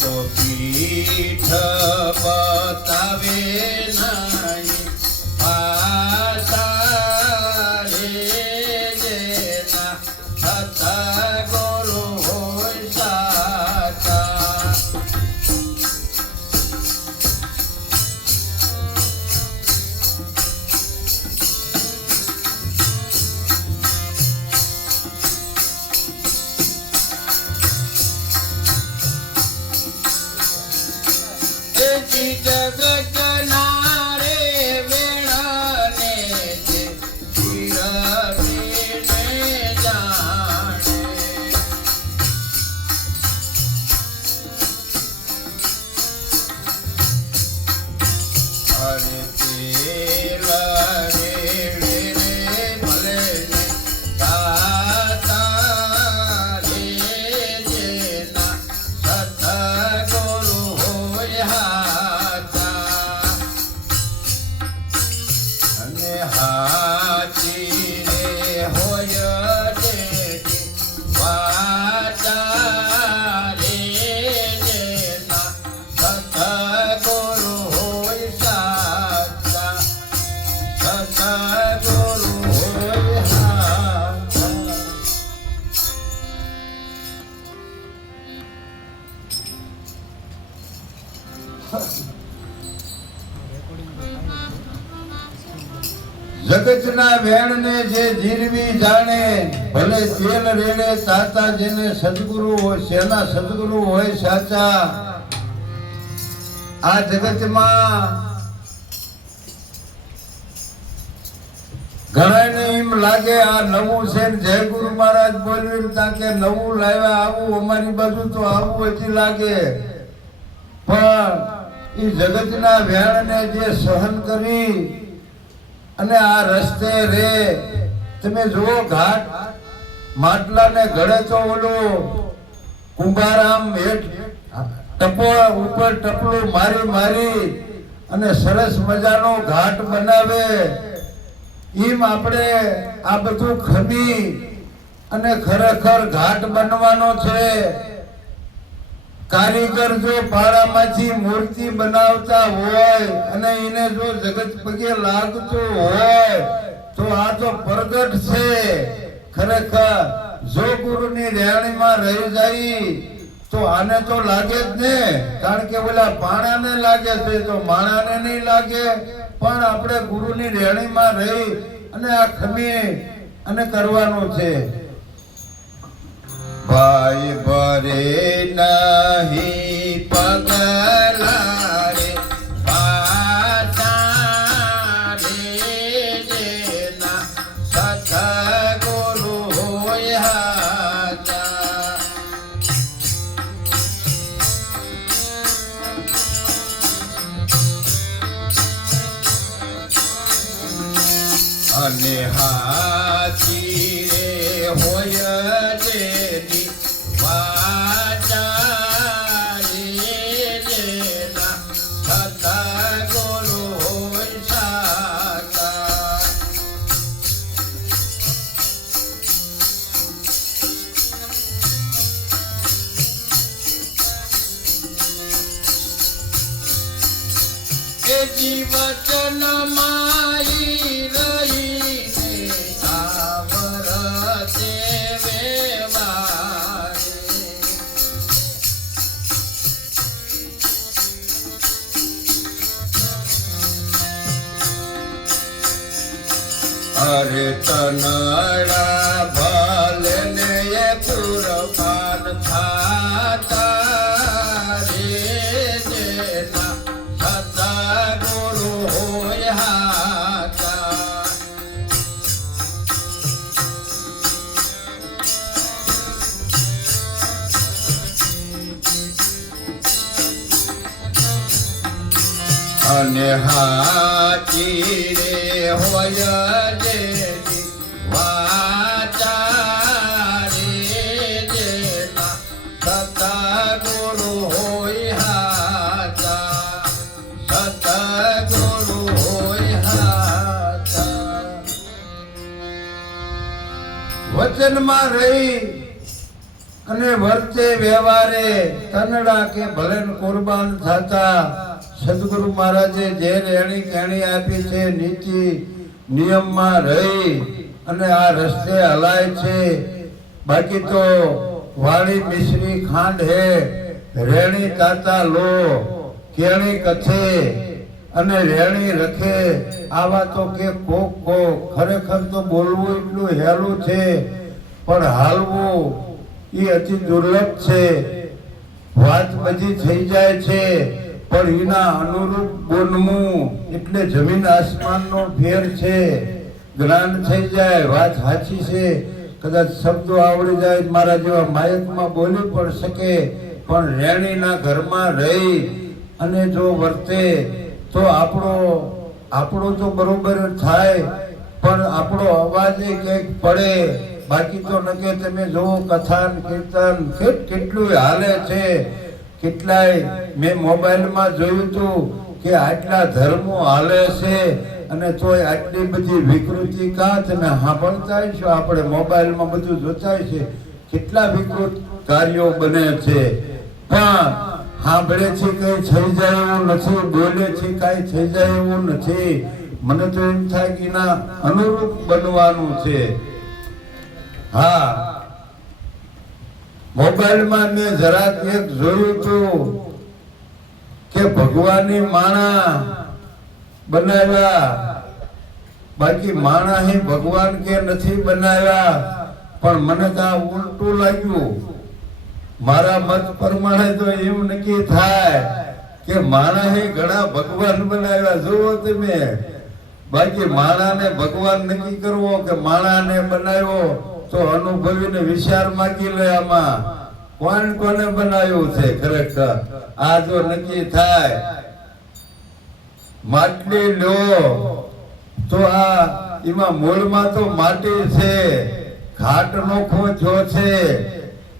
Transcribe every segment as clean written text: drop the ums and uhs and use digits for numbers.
તો પીઠ બતાવે નહીં પાછા રે જેના થતા ગુરુ હોય સાચા. જગતના રે વેણને જે પીરવીને જાણે અરે તેલ રેડે રે ભલે ને તાતા રે જેના સતગુરુ હોય હાચી રે હોય દેવી વાચા રે જેના સતગુરુ હોય સાચા સતગુરુ હોય સાચા. જગતના વેણને જે જીરવી જાણે ભલે તેલ રેડે તાતા જેને સદગુરુ હોય સેના સદગુરુ હોય સાચા. આ જગતમાં ઘણાને એમ લાગે આ નવું છે ને જય ગુરુ મહારાજ બોલ્યું તાકે નવું લાવ્યા આવું અમારી બાજુ તો આવું હજી લાગે, પણ એ જગતના વેણને જે સહન કરી અને આ રસ્તે રે તમે જુઓ ઘાટ માટલા ને ઘડે તો ઓલો કુંભારામ હેઠ ટપો ઉપર ટપલું મારી મારી અને સરસ મજાનો ઘાટ બનાવે, એમ આપણે આ બધું ખમી અને ખરેખર ઘાટ બનવાનો છે. કારીગર જો પાડામાંથી મૂર્તિ બનાવતા હોય અને એને જો જગત પગે લાગતું હોય તો આ તો પ્રગટ છે. ખરેખર જો ગુરુની રેણીમાં રહી જાય તો આને તો લાગે જ ને, કારણ કે ઓલા પાણાને લાગે છે તો માણાને નહીં લાગે, પણ આપણે ગુરુની રેણીમાં રહી અને આ ખમી અને કરવાનું છે. ભાઈ ભરે નહીં પગલા રે પાછા રે જેના સતગુરુ હોય હાચા. અને હાચી રે હોય દેની વાચા રે જેના સતગુરુ હોય સાચા. એ જીવન મારી રહીને આવરતે વેવારે અરે તનડા ભલે ને કુરબાન થાતા રે જેના અને હાચી રે હોય જેની વાચા રે જેના સતગુરુ હોય હાચા સતગુરુ હોય હાચા વચનમાં રહી અને વર્તે વ્યવહારે કનડા કે ભલે કુરબાન થતા સદગુરુ મહારાજે જે રેણી કેણી આપી છે નીતિ નિયમમાં રહી અને આ રસ્તે હલાય છે બાકી તો વાળી મિશ્રી ખાંડ હે રેણી તાતા લો કેણી કથે અને રેણી રખે આવા તો કે કોક ખરેખર તો બોલવું એટલું હેલું છે પણ હાલવું એ અતિ દુર્લભ છે વાત બધી થઈ જાય છે પણ એના અનુરૂપ બોલવું એટલે જમીન આસમાનનો ફેર છે જ્ઞાન થઈ જાય વાત સાચી છે કદાચ શબ્દો આવડી જાય મારા જેવા માયકમાં બોલી પણ શકે પણ રેણીના ઘરમાં રહી અને જો વર્તે તો આપણો તો બરોબર થાય પણ આપણો અવાજ ક્યાંક પડે બાકી તો નકે તમે જોવો કથા કીર્તન કેટલું હાલે છે કેટલાય મેં મોબાઈલમાં જોયું હતું કે આટલા ધર્મો હાલે છે અને તોય આટલી બધી વિકૃતિ કાં તમે સાંભળતા છો આપણે મોબાઈલમાં બધું જોતા છે કેટલા વિકૃત કાર્યો બને છે પણ સાંભળે છે કઈ થઈ જાય એવું નથી બોલે છે કઈ થઈ જાય એવું નથી મને તો એમ થાય કે એના અનુરૂપ બનવાનું છે હા મોબાઈલમાં મેં જરાક એક જોયું હતું કે ભગવાનની માણા બનાવ્યા બાકી માણા હી ભગવાન કે નથી બનાવ્યા પણ મને તો આ ઉલટું લાગ્યું મારા મત પ્રમાણે તો એવું નક્કી થાય કે માણા હી ઘણા ભગવાન બનાવ્યા જુઓ તમે બાકી માણાને ભગવાન નક્કી કરવો કે માણાને બનાવ્યો તો અનુભવીને વિચાર માંગી લે આમાં કોને બનાવ્યું છે ખરેખર આ જો નક્કી થાય માટલી લો તો આ એમાં મૂળમાં તો માટી છે ઘાટ નોખો થયો છે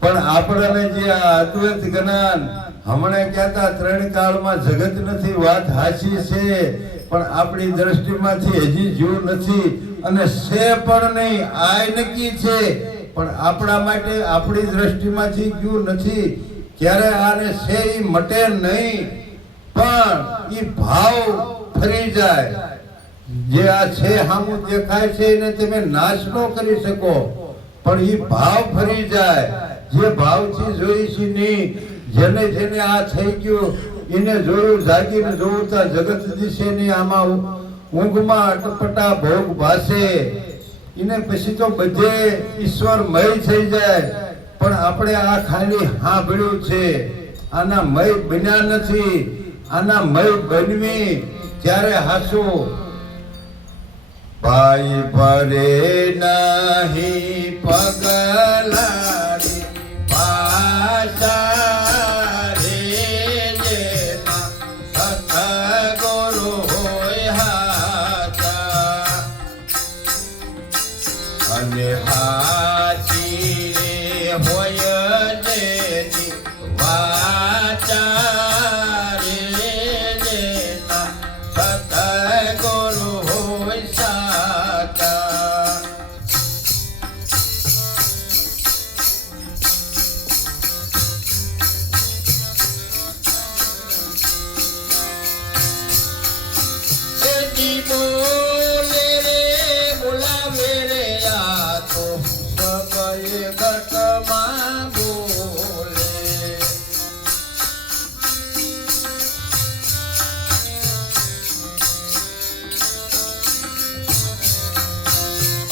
પણ આપણને જે આ અદ્વૈત જ્ઞાન હમણાં કહેતા ત્રણ કાળમાં જગત નથી વાત હાચી છે પણ આપણી દ્રષ્ટિમાંથી હજી જીવ નથી અને છે પણ નહીં આ નક્કી છે પણ આપણા માટે આપણી દ્રષ્ટિમાંથી જીવ નથી ક્યારે આને છે એ મટે નહીં પણ એ ભાવ ફરી જાય જે આ છે સામું દેખાય છે એને તમે નાશ ન કરી શકો પણ એ ભાવ ફરી જાય જે ભાવથી જોઈ છે નહીં જેને આ થઈ ગયું એને જોયું જાગીને જોતા જગત દિશે ની આમાં ઊંઘમાં અટપટા ભોગ ભાસે એને પછી તો બધે ઈશ્વર મય થઈ જાય પણ આપણે આ ખાલી સાંભળ્યું છે આના મય બન્યા નથી આના મય બનવી ત્યારે હાસું ભાઈ ભરે નહીં પગલારી પાછા રે જેના સતગુરુ હોય હાચા અને હાચી રે હોય જેની વાચા રે જેના સતગુરુ હોય સાચા બોલે રે બોલાવે રે આ તો સબય ઘટમાં બોલે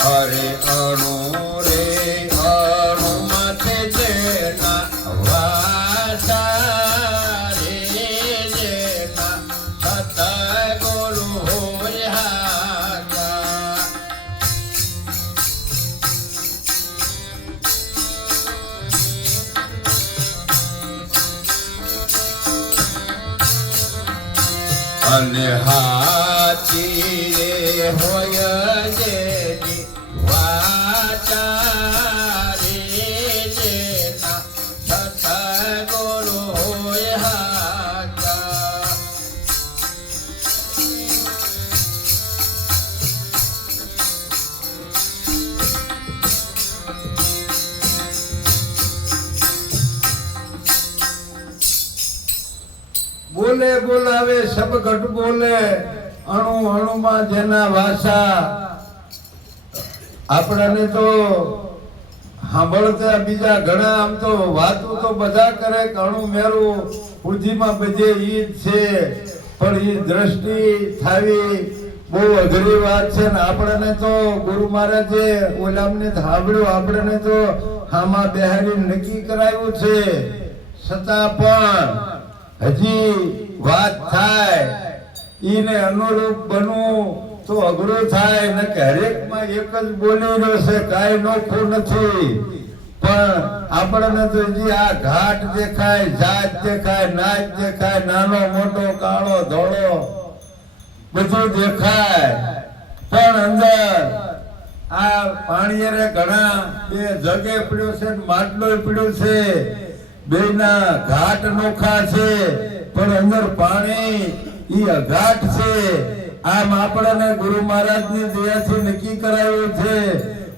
અરે અણુ રે અણુ માથે જેના વાસા રે જેના સતગુરુ હોય હાચા અને હાથી રે હોય જેની વાચા રે જેના સતગુરુ હોય હાચા. બોલે બોલાવે સબ ઘટ બોલે, અણુ અણુમાં જેના વાસા. આપણને તો સાંભળતા બીજા ઘણા આમ તો વાતો તો બધા કરે કે અણુ મેરું બુદ્ધિમાં બધે ઈ જ છે, પણ ઈ દ્રષ્ટિ થાવી બહુ અઘરી વાત છે ને. આપણને તો ગુરુ મહારાજે ઓલામને સાંભળ્યું, આપણને તો આમાં બેહારી નક્કી કરાવ્યું છે, છતાં પણ હજી વાત થાય ઈને અનુરૂપ બનવું તો અઘરું થાય ને. કે હરેકમાં એક જ બોલી રહ્યો છે, કાંઈ નોખું નથી. પણ આપણને તો હજી આ ઘાટ દેખાય, જાત દેખાય, નાચ દેખાય, નાનો મોટો કાળો ધોળો બધું દેખાય, પણ અંદર આ પાણીએ ઘણા બે જગે પડ્યો છે, માટલો પડ્યો છે, બેના ઘાટ નોખા છે, પણ અંદર પાણી ઈ અઘાટ છે. આમ આપણને ગુરુ મહારાજની દયાથી નક્કી કરાયું છે,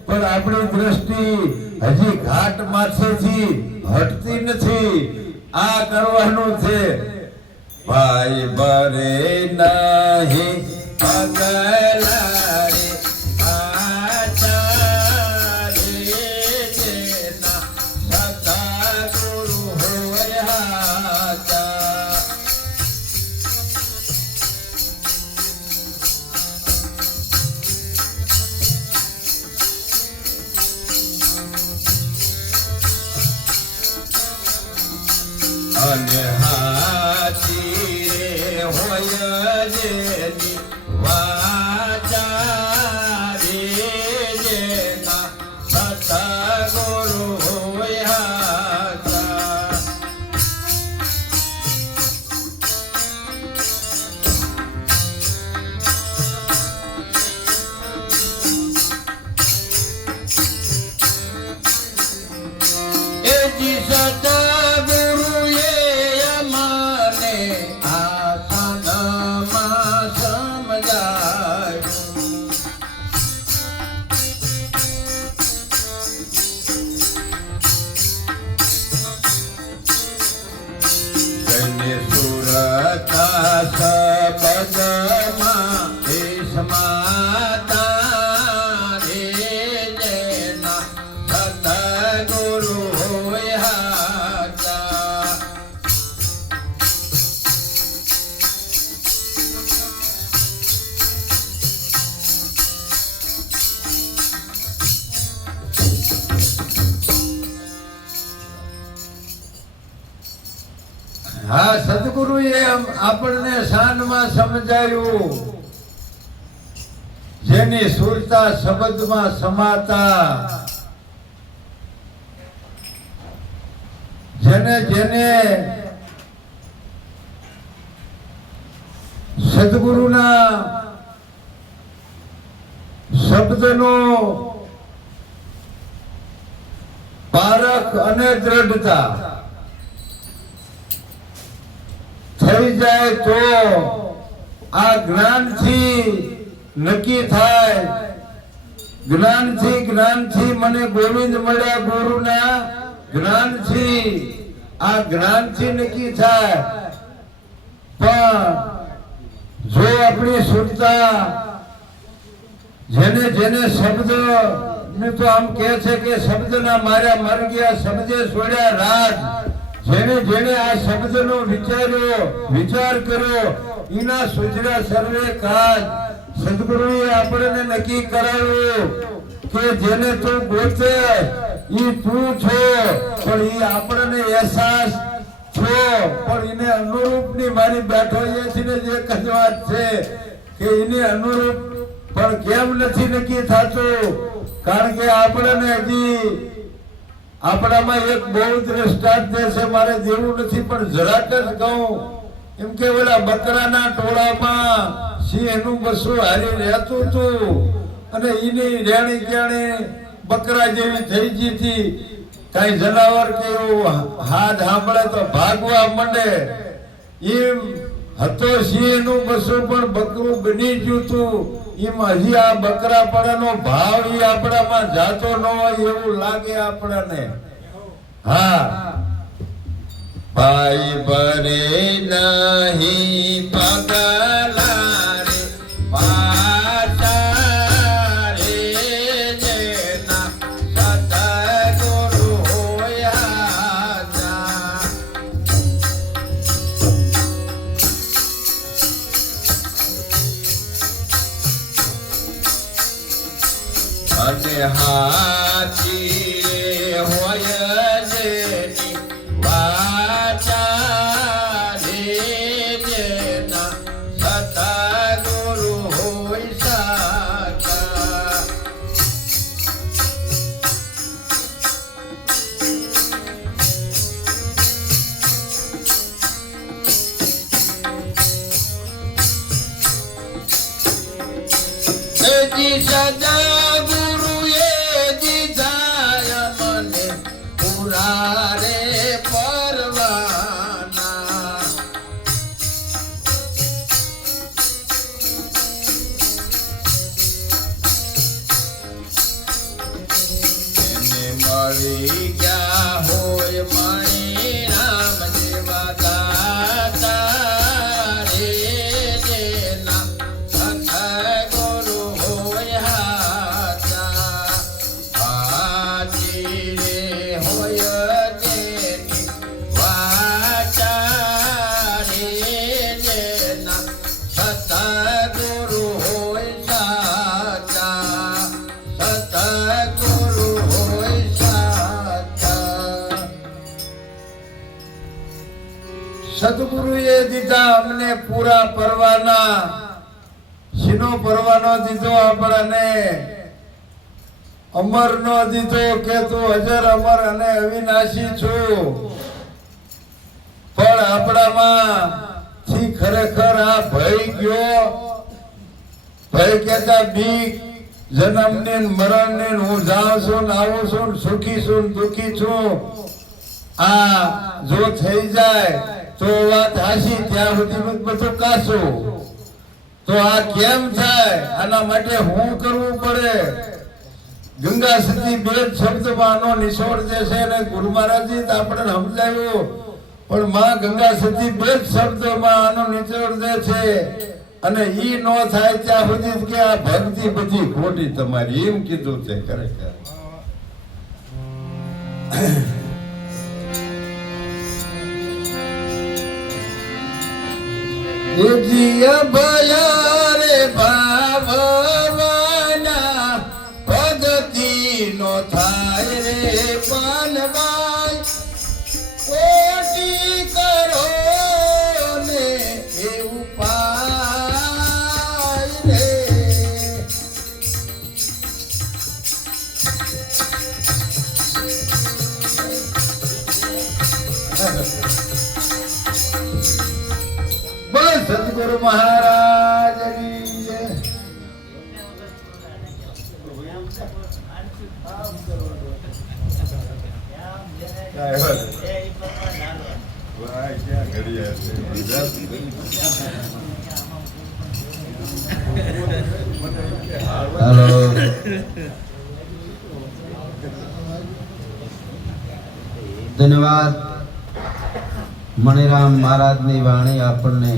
પણ આપણી દ્રષ્ટિ હજી ઘાટ માથેથી હટતી નથી. આ કરવાનું છે. ભાઈ બરે નહીં પગલા રે આચા રે જેના સતગુરુ હોય હાચા. અને હાથી રે હોય જેની વાચા રે જેના સતગુરુ હોય હાચા. એ જી સતગુરુ સબદમાં માતા રે જેના સતગુરુ હોય હાચા. હા, સદગુરુએ આપણને શાનમાં સમજાયું, જેની સુરતા શબ્દમાં સમાતા, જેને જેને સદગુરુના શબ્દનો પારખ અને દ્રઢતા થઈ જાય તો આ જ્ઞાનથી નક્કી થાય. જ્ઞાનથી મને ગોવિંદ મળ્યા, ગુરુના જ્ઞાનથી આ જ્ઞાનથી નક્કી થાય. પણ જો આપણી સુરતા જેને જેને શબ્દ ને તો આમ કહે છે કે શબ્દના માર્યા મર ગયા, શબ્દે છોડ્યા રાજ. જેને જેને આ શબ્દનો વિચાર કર્યો એના સુજરા સર્વે કાજ. સદગુરુએ આપણને નક્કી કરાવ્યું કે જેને તું ગોતે ઈ તું છો, પણ ઈ આપણને અહેસાસ છો, પણ એને અનુરૂપ ની મારી બેઠો એ છે ને એક જ વાત છે કે એને અનુરૂપ પણ કેમ નથી નક્કી થતું? કારણ કે આપણને હજી આપણામાં એક બહુ દ્રષ્ટાંત છે, મારે દેવું નથી પણ જરાક જ કહું એમ કે ઓલા બકરાના ટોળામાં સિંહનું બસું હારી રહેતું હતું અને એની રેણી કેણી બકરા જેવી થઈ ગઈ હતી. કઈ જનાવર કે એવું હાથ સાંભળે તો ભાગવા માંડે એમ હતો સિંહનું બસું પણ બકરું બની ગયું હતું. એમ હજી આ બકરા પડાનો ભાવ ઈ આપણામાં જાતો ન હોય એવું લાગે આપણને. હા, ભાઈ ભરે નહીં પગલા રે પાછા રે જેના સતગુરુ હોયા જા. અને હાચી હોય જેની વાચા રે જેના સતગુરુ હોય સાચા. એજી સદા ગુરુએ દીધાય મને પૂરા રે પરવાના. એને મળી ગયા હોય મણી રામ જેવા દાતા રે જેના સતગુરુ હોય હાચા. હાચી રે હોય જેની વાચા રે જેના સતગુરુ હોય સાચા. સતગુરુ હોય સાચા. સદગુરુએ દીધા અમને પૂરા પરવાના. શીનો પરવાનો દીધો આપણને? અમર નો દીધો કે તું અજર અમર અને અવિનાશી છું. પણ આપણામાં થી ખરેખર આ ભય ગયો. ભય કેતા બીક જન્મની ને મરણની. હું જાઉં છું ને આવું છું ને સુખી છું ને દુખી છું. આ જો થઈ જાય તો વાત હાસી, ત્યાં સુધી બધું કાશું. તો આ કેમ થાય? આના માટે હું કરવું પડે? ગંગા સતી બે શબ્દમાં આનો નિચોડ જે છે ને ગુરુ મહારાજજી આપણે સમજાવ્યું. પણ માં ગંગા સતી બે શબ્દોમાં આનો નિચોડ જે છે અને ઈ નો થાય ત્યાં સુધી કે આ ભક્તિ બધી ખોટી તમારી, એમ કીધું છે ખરેખર. ભયા રે ભાવવાના ભક્તિ નો થાય રે પાનવાય. કોટી કરો ને એવું પાય રે. બોલ સદગુરુ મહારાજ કી જય. હેલો, ધન્યવાદ. મણિરામ મહારાજની વાણી આપણને